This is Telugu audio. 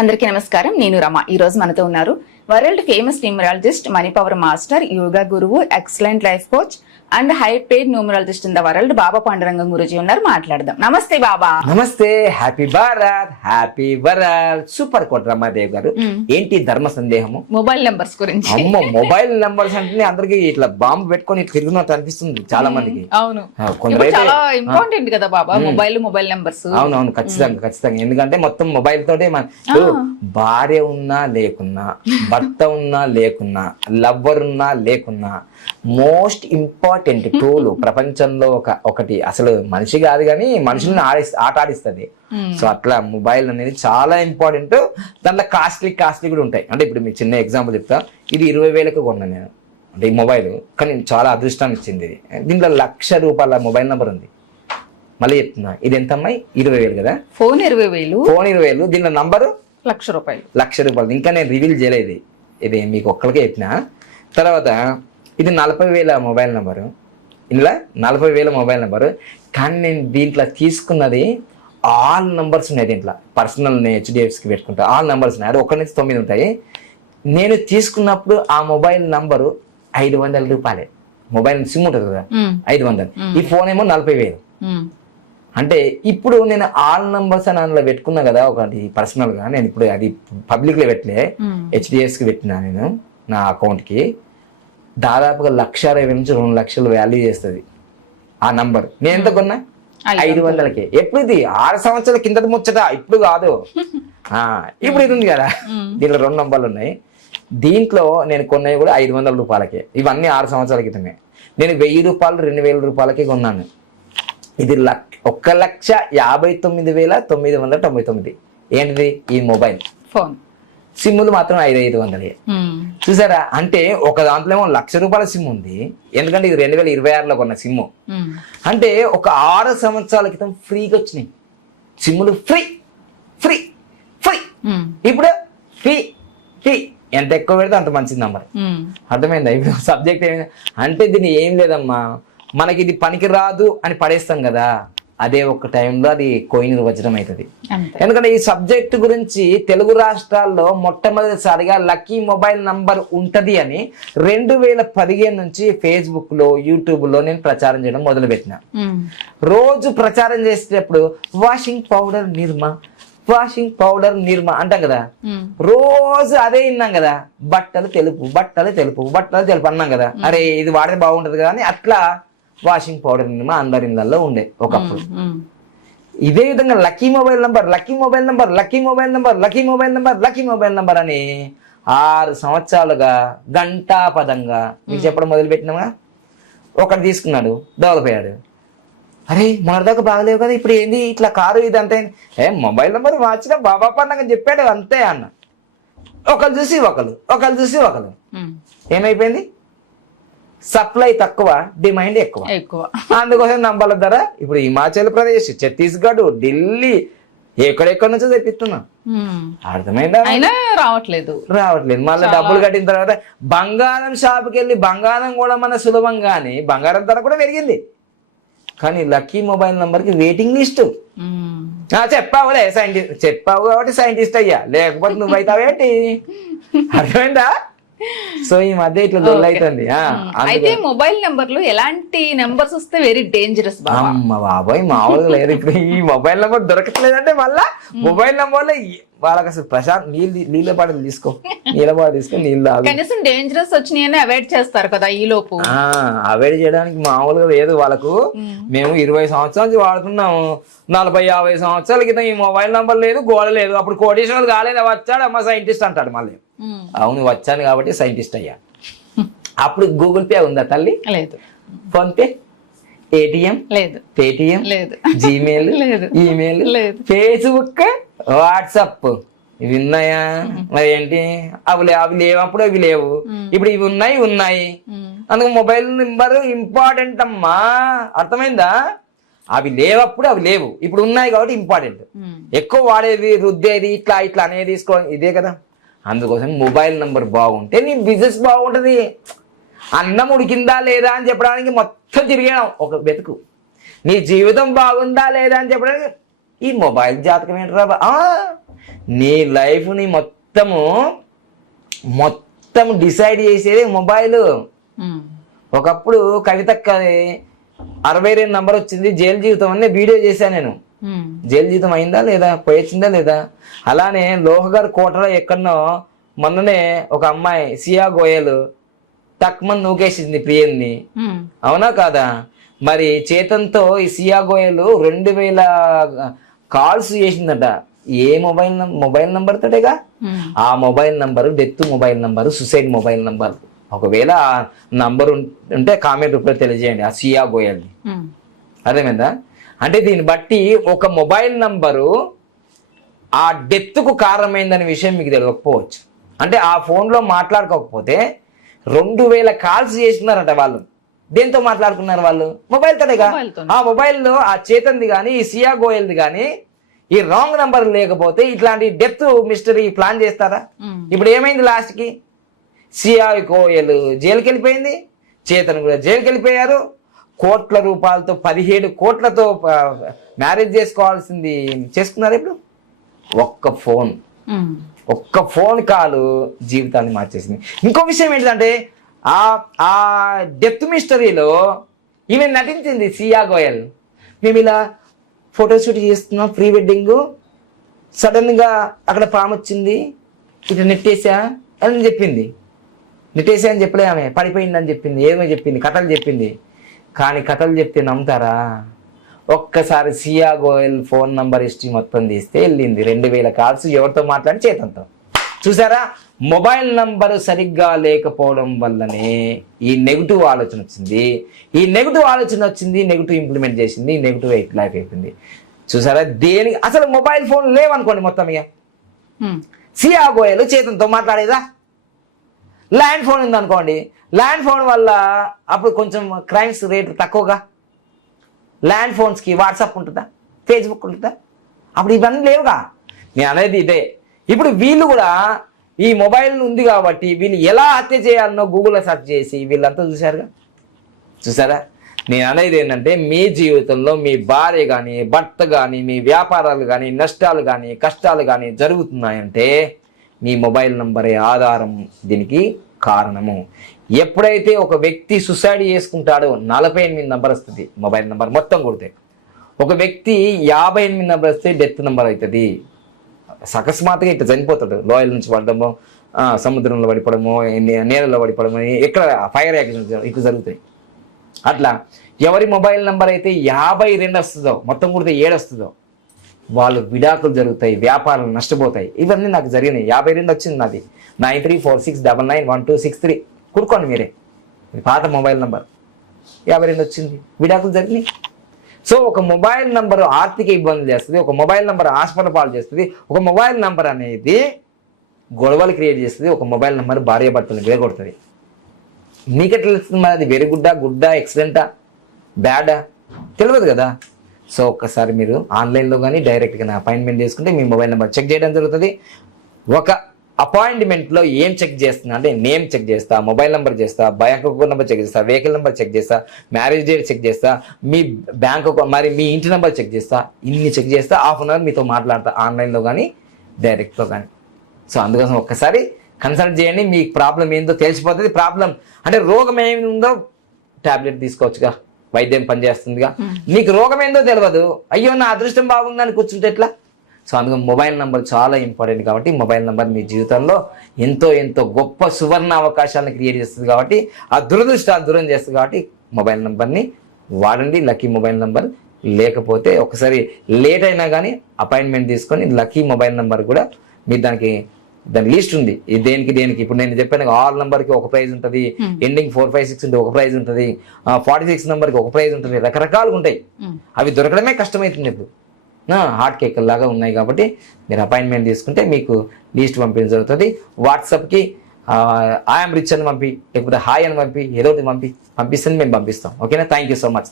అందరికీ నమస్కారం. నేను రమ. ఈ రోజు మనతో ఉన్నారు world famous numerologist, money power master, yoga గురువు, excellent life coach and high paid numerologist in the world Baba Pandurangam Guruji ఉన్నారు. మాట్లాడదాం. నమస్తే బాబా. నమస్తే. Happy Bharat, happy world. Super Kota Ramadevi గారు. ఏంటి ధర్మ సందేహము? మొబైల్ నెంబర్స్ గురించి. అమ్మో, మొబైల్ నెంబర్స్ అంటే అందరికి ఇట్లా బాంబు పెట్టుకొని తిరుగుతున్నట్టు అనిపిస్తుంది చాలా మందికి. అవును, చాలా ఇంపార్టెంట్ కదా బాబా మొబైల్ నెంబర్స్. అవునవును, ఖచ్చితంగా. ఎందుకంటే మొత్తం మొబైల్ తోటే భార్య ఉన్నా లేకున్నా, భర్త ఉన్నా లేకున్నా, లవ్వర్ ఉన్నా లేకున్నా, మోస్ట్ ఇంపార్టెంట్ టూల్ ప్రపంచంలో ఒకటి అసలు మనిషి కాదు కానీ మనుషుల్ని ఆట ఆడిస్తుంది. సో అట్లా మొబైల్ అనేది చాలా ఇంపార్టెంట్. దాంట్లో కాస్ట్లీ కూడా ఉంటాయి. అంటే ఇప్పుడు మీకు చిన్న ఎగ్జాంపుల్ చెప్తా. ఇది 20,000కి కొన్నాను నేను, అంటే ఈ మొబైల్. కానీ చాలా అదృష్టాన్ని ఇచ్చింది. దీంట్లో ₹1,00,000 మొబైల్ నెంబర్ ఉంది. మళ్ళీ చెప్తున్నా, ఇది ఎంత అమ్మాయి? 20,000 కదా. ఫోన్ 20,000. దీంట్లో నంబరు ₹1,00,000. ఇంకా నేను రివీల్ చేయలేదు. ఇది మీకు ఒక్కరికే చెప్పిన. తర్వాత ఇది 40,000 మొబైల్ నెంబరు. ఇందులో 40,000 మొబైల్ నెంబరు. కానీ నేను దీంట్లో తీసుకున్నది ఆల్ నెంబర్స్ ఉన్నాయి. దీంట్లో పర్సనల్ HDFCకి పెట్టుకుంటా ఆల్ నెంబర్స్ ఉన్నాయి. అది 1 నుంచి 9 ఉంటాయి. నేను తీసుకున్నప్పుడు ఆ మొబైల్ నంబరు ₹500. మొబైల్ సిమ్ ఉంటుంది కదా, 500. ఈ ఫోన్ ఏమో 40,000. అంటే ఇప్పుడు నేను ఆల్ నంబర్స్ అని అందులో పెట్టుకున్నా కదా, ఒకటి పర్సనల్ గా. నేను ఇప్పుడు అది పబ్లిక్ లో పెట్టలే, HDFCకి పెట్టినా నేను నా అకౌంట్ కి. దాదాపుగా 1,60,000 నుంచి 2,00,000 వాల్యూ చేస్తుంది ఆ నంబర్. నేను ఎంత కొన్నా? 500కే. ఎప్పుడు ఇది 6 సంవత్సరాల కింద ముచ్చట, ఇప్పుడు కాదు. ఇప్పుడు ఇది ఉంది కదా, దీంట్లో 2 నంబర్లు ఉన్నాయి. దీంట్లో నేను కొన్నవి కూడా ₹500. ఇవన్నీ 6 సంవత్సరాల క్రితమే. నేను ₹1,000, ₹2,000 కొన్నాను. ఇది 1,59,999. ఏంటిది? ఈ మొబైల్ ఫోన్. సిమ్ములు మాత్రం 500. చూసారా? అంటే ఒక దాంట్లో ఏమో ₹1,00,000 సిమ్ ఉంది. ఎందుకంటే ఇది 2026లో కొన్న సిమ్ము. అంటే ఒక 6 సంవత్సరాల క్రితం ఫ్రీగా వచ్చినాయి సిమ్ములు. ఫ్రీ. ఇప్పుడు ఫ్రీ. ఎంత ఎక్కువ పెడితే అంత మంచిది నంబర్. అర్థమైందా? ఇప్పుడు సబ్జెక్ట్ ఏమైంది అంటే, దీన్ని ఏం లేదమ్మా, మనకి ఇది పనికి రాదు అని పడేస్తాం కదా, అదే ఒక టైంలో అది కోయిన్ వజ్రం అవుతుంది. ఎందుకంటే ఈ సబ్జెక్ట్ గురించి తెలుగు రాష్ట్రాల్లో మొట్టమొదటిసారిగా లక్కీ మొబైల్ నంబర్ ఉంటది అని 2015 నుంచి ఫేస్బుక్ లో, యూట్యూబ్ లో నేను ప్రచారం చేయడం మొదలు పెట్టిన. రోజు ప్రచారం చేసేటప్పుడు వాషింగ్ పౌడర్ నిర్మా అంటాం కదా, రోజు అదే విన్నాం కదా. బట్టలు తెలుపు అన్నాం కదా. అరే ఇది వాడితే బాగుంటది కదా అని అట్లా వాషింగ్ పౌడర్ నిర్మా అందరి ఇళ్ళల్లో ఉండే ఒకప్పుడు. ఇదే విధంగా లక్కీ మొబైల్ నంబర్ అని 6 సంవత్సరాలుగా ఘంటాపదంగా మీకు చెప్పడం మొదలు పెట్టినామా. ఒకటి తీసుకున్నాడు, డెవలప్ అయ్యాడు. అరే మొన్నటిదాకా బాగలేవు కదా, ఇప్పుడు ఏంది ఇట్లా కారు ఇది అంతే. మొబైల్ నెంబర్ మార్చిన బాబా పండుగ చెప్పాడు అంతే అన్న. ఒకళ్ళు చూసి ఒకళ్ళు ఏమైపోయింది? సప్లై తక్కువ, డిమాండ్ ఎక్కువ. అందుకోసం నంబర్ల ధర ఇప్పుడు హిమాచల్ ప్రదేశ్, ఛత్తీస్గఢ్, ఢిల్లీ ఎక్కడెక్కడ నుంచో తెప్పిస్తున్నా. అర్థమైందా? రావట్లేదు. మళ్ళీ డబ్బులు కట్టిన తర్వాత బంగారం షాప్కి వెళ్ళి బంగారం కూడా మన సులభంగానే బంగారం ధర కూడా పెరిగింది. కానీ లక్కీ మొబైల్ నంబర్ కి వెయిటింగ్ లిస్ట్. చెప్పావు కాబట్టి సైంటిస్ట్ అయ్యా, లేకపోతే నువ్వైతావేంటి? అర్థమైందా? సో ఈ మధ్య ఇట్లా దొల్లైతుంది. అయితే మొబైల్ నెంబర్లు ఎలాంటి నెంబర్స్ వస్తే వెరీ డేంజరస్. బాబాయ్ మామూలుగా లేదు. ఇప్పుడు ఈ మొబైల్ నెంబర్ దొరకట్లేదంటే మళ్ళా మొబైల్ నెంబర్లో వాళ్ళకి అసలు ప్రశాంత్ నీళ్ళ బాటలు తీసుకో నీళ్ళు తాగు. కనీసం డేంజరస్ వచ్చినాయని అవాయిడ్ చేస్తారు కదా ఈ లోపు. అవాయిడ్ చేయడానికి మామూలుగా లేదు వాళ్ళకు. మేము 20 సంవత్సరాల నుంచి వాడుతున్నాము. 40-50 సంవత్సరాల క్రితం ఈ మొబైల్ నంబర్ లేదు, గోడ లేదు. అప్పుడు కోటేశ్వరులు కాలేదు, వచ్చాడు అమ్మ సైంటిస్ట్ అంటాడు మళ్ళీ. అవును, వచ్చాను కాబట్టి సైంటిస్ట్ అయ్యా. అప్పుడు గూగుల్ పే ఉందా తల్లి? లేదు. ఫోన్ పే, ATM లేదు, పేటిఎం లేదు, జీమెయిల్ లేదు, ఈమెయిల్ లేదు, ఫేస్బుక్, వాట్సాప్ ఇవి ఉన్నాయా? మరి ఏంటి అవి లేవు, అప్పుడు అవి లేవు. ఇప్పుడు ఇవి ఉన్నాయి. అందుకు మొబైల్ నెంబర్ ఇంపార్టెంట్ అమ్మా. అర్థమైందా? అవి లేవప్పుడు అవి లేవు, ఇప్పుడు ఉన్నాయి కాబట్టి ఇంపార్టెంట్. ఎక్కువ వాడేది, రుద్దేది, ఇట్లా అనేది తీసుకోవడం ఇదే కదా. అందుకోసం మొబైల్ నంబర్ బాగుంటే నీ బిజినెస్ బాగుంటది. అన్నం ఉడికిందా లేదా అని చెప్పడానికి మొత్తం తిరిగాం ఒక వెతుకు. నీ జీవితం బాగుందా లేదా అని చెప్పడానికి ఈ మొబైల్ జాతకం ఏంటరా నీ లైఫ్ని మొత్తం డిసైడ్ చేసేది మొబైల్. ఒకప్పుడు కవితక్క 62 నంబర్ వచ్చింది జైలు జీవితం అనే వీడియో చేశాను నేను. జైలు జీవితం అయిందా లేదా, పోయొచ్చిందా లేదా? అలానే లోహగారు కోటలో ఎక్కడనో మొన్ననే ఒక అమ్మాయి సియా గోయల్ తక్కువ నూకేసింది ప్రియుని, అవునా కాదా? మరి చేతన్తో ఈ సియా గోయల్ 2000 కాల్స్ చేసిందట. ఏ మొబైల్ నంబర్ తోటేగా? ఆ mobile number death mobile number, suicide mobile number. ఒకవేళ ఆ నంబర్ ఉంటే కామెంట్ రూపంలో తెలియజేయండి, ఆ సియా గోయల్ని. అర్థమైందా? అంటే దీన్ని బట్టి ఒక మొబైల్ నంబరు ఆ డెత్కు కారణమైందనే విషయం మీకు తెలియకపోవచ్చు. అంటే ఆ ఫోన్లో మాట్లాడుకోకపోతే 2000 కాల్స్ చేస్తున్నారట వాళ్ళు. దేంతో మాట్లాడుకున్నారు వాళ్ళు? మొబైల్ తోనేగా. ఆ మొబైల్లో ఆ చేతన్ది కానీ ఈ సియా గోయల్ది కానీ ఈ రాంగ్ నంబర్ లేకపోతే ఇట్లాంటి డెత్ మిస్టరీ ప్లాన్ చేస్తారా? ఇప్పుడు ఏమైంది లాస్ట్కి? సియా గోయల్ జైలుకి వెళ్ళిపోయింది, చేతన్ కూడా జైలుకి వెళ్ళిపోయారు. కోట్ల రూపాయలతో 17 కోట్లతో మ్యారేజ్ చేసుకోవాల్సింది చేసుకున్నారు. ఇప్పుడు ఒక్క ఫోన్ కాల్ జీవితాన్ని మార్చేసింది. ఇంకో విషయం ఏంటంటే ఆ డెత్ మిస్టరీలో ఈమె నటించింది సియా గోయల్. మేము ఇలా ఫోటోషూట్ చేస్తున్నాం, ప్రీ వెడ్డింగ్, సడన్గా అక్కడ పాము వచ్చింది, ఇట్లా నెట్టేసా అని చెప్పింది. నెట్టేసా అని చెప్పలే, ఆమె పడిపోయిందని చెప్పింది, ఏమో చెప్పింది, కథలు చెప్పింది. కానీ కథలు చెప్తే నమ్ముతారా? ఒక్కసారి సియా గోయల్ ఫోన్ నంబర్ హిస్టరీ మొత్తం తీస్తే వెళ్ళింది 2000 కాల్స్ ఎవరితో మాట్లాడి చేతంతో. చూసారా? మొబైల్ నంబరు సరిగ్గా లేకపోవడం వల్లనే ఈ నెగిటివ్ ఆలోచన వచ్చింది. ఈ నెగిటివ్ ఆలోచన వచ్చింది, నెగిటివ్ ఇంప్లిమెంట్ చేసింది, నెగిటివ్ లైఫ్ అయిపోయింది. చూసారా? దేనికి అసలు మొబైల్ ఫోన్ లేవనుకోండి మొత్తం, ఇక సియా గోయల్ చేతంతో మాట్లాడేదా? ల్యాండ్ ఫోన్ ఉందనుకోండి, ల్యాండ్ ఫోన్ వల్ల అప్పుడు కొంచెం క్రైమ్స్ రేటు తక్కువగా. ల్యాండ్ ఫోన్స్కి వాట్సాప్ ఉంటుందా, ఫేస్బుక్ ఉంటుందా? అప్పుడు ఇవన్నీ లేవుగా. నేను అనేది ఇదే. ఇప్పుడు వీళ్ళు కూడా ఈ మొబైల్ ఉంది కాబట్టి వీళ్ళు ఎలా హత్య చేయాలనో గూగుల్లో సెర్చ్ చేసి వీళ్ళంతా చూసారా? నేను అనేది ఏంటంటే మీ జీవితంలో మీ భార్య కానీ, భర్త కానీ, మీ వ్యాపారాలు కానీ, నష్టాలు కానీ, కష్టాలు కానీ జరుగుతున్నాయంటే మీ మొబైల్ నంబరే ఆధారం, దీనికి కారణము. ఎప్పుడైతే ఒక వ్యక్తి సుసైడ్ చేసుకుంటాడో 48 నంబర్ వస్తుంది మొబైల్ నంబర్ మొత్తం కొడితే. ఒక వ్యక్తి 58 నంబర్ వస్తే డెత్ నంబర్ అవుతుంది. అకస్మాత్తుగా ఇట్లా చనిపోతాడు, లోయల నుంచి పడడము, సముద్రంలో పడిపోవడము, నీళ్ళలో పడిపోవడము, ఎక్కడ ఫైర్ యాక్సిడెంట్ ఇట్లా జరుగుతాయి. అట్లా ఎవరి మొబైల్ నంబర్ అయితే 52 వస్తుందో, మొత్తం కొడితే 7 వస్తుందో, వాళ్ళు విడాకులు జరుగుతాయి, వ్యాపారాలు నష్టపోతాయి. ఇవన్నీ నాకు జరిగినాయి. 52 వచ్చింది నాది. 9346991263 కుడుకోండి మీరే, పాత మొబైల్ నంబర్. 52 వచ్చింది, విడాకులు జరిగినాయి. సో ఒక మొబైల్ నంబరు ఆర్థిక ఇబ్బందులు చేస్తుంది, ఒక మొబైల్ నంబర్ హాస్పిటల్ పాలు చేస్తుంది, ఒక మొబైల్ నంబర్ అనేది గొడవలు క్రియేట్ చేస్తుంది, ఒక మొబైల్ నంబర్ భార్యాభర్తలు వేగొడుతుంది. మీకెట్లా తెలుస్తుంది మరి అది వెరీ గుడ్డా, ఎక్సలెంటా, బ్యాడా? తెలియదు కదా. సో ఒక్కసారి మీరు ఆన్లైన్లో కానీ డైరెక్ట్గా అపాయింట్మెంట్ చేసుకుంటే మీ మొబైల్ నెంబర్ చెక్ చేయడం జరుగుతుంది. ఒక అపాయింట్మెంట్లో ఏం చెక్ చేస్తున్నా అంటే నేమ్ చెక్ చేస్తా, మొబైల్ నెంబర్ చేస్తా, బ్యాంక్ అకౌంట్ నెంబర్ చెక్ చేస్తా, వెహికల్ నెంబర్ చెక్ చేస్తా, మ్యారేజ్ డేట్ చెక్ చేస్తా, మీ బ్యాంక్ అకౌంట్ మరి మీ ఇంటి నెంబర్ చెక్ చేస్తా, ఇన్ని చెక్ చేస్తా. హాఫ్ అన్ అవర్ మీతో మాట్లాడతా, ఆన్లైన్లో కానీ డైరెక్ట్లో కానీ. సో అందుకోసం ఒక్కసారి కన్సల్ట్ చేయండి, మీ ప్రాబ్లం ఏందో తెలిసిపోతుంది. ప్రాబ్లం అంటే రోగం ఏమి ఉందో టాబ్లెట్ తీసుకోవచ్చుగా, వైద్యం పనిచేస్తుందిగా. నీకు రోగం ఏందో తెలియదు, అయ్యో నా అదృష్టం బాగుందని కూర్చుంటే ఎట్లా? సో అందుకని మొబైల్ నెంబర్ చాలా ఇంపార్టెంట్ కాబట్టి మొబైల్ నెంబర్ మీ జీవితంలో ఎంతో గొప్ప సువర్ణ అవకాశాలను క్రియేట్ చేస్తుంది కాబట్టి ఆ దురదృష్టాలు దూరం చేస్తుంది కాబట్టి మొబైల్ నెంబర్ని వాడండి. లక్కీ మొబైల్ నెంబర్ లేకపోతే ఒకసారి లేట్ అయినా కానీ అపాయింట్మెంట్ తీసుకొని లక్కీ మొబైల్ నెంబర్ కూడా మీరు దాని లిస్ట్ ఉంది. దేనికి ఇప్పుడు నేను చెప్పాను 6 నెంబర్కి ఒక ప్రైజ్ ఉంటుంది, ఎండింగ్ 456 ఉంటే ఒక ప్రైజ్ ఉంటుంది, 46 నెంబర్కి ఒక ప్రైజ్ ఉంటుంది, రకరకాలుగా ఉంటాయి. అవి దొరకడమే కష్టమవుతుంది. ఇప్పుడు హాట్ కేక్ లాగా ఉన్నాయి కాబట్టి మీరు అపాయింట్మెంట్ తీసుకుంటే మీకు లిస్ట్ పంపించడం జరుగుతుంది. వాట్సాప్కి ఐఎమ్ రిచ్ అని పంపి, లేకపోతే హాయ్ అని పంపి, ఏదో పంపిస్తే మేము పంపిస్తాం. ఓకేనా? Thank you so much.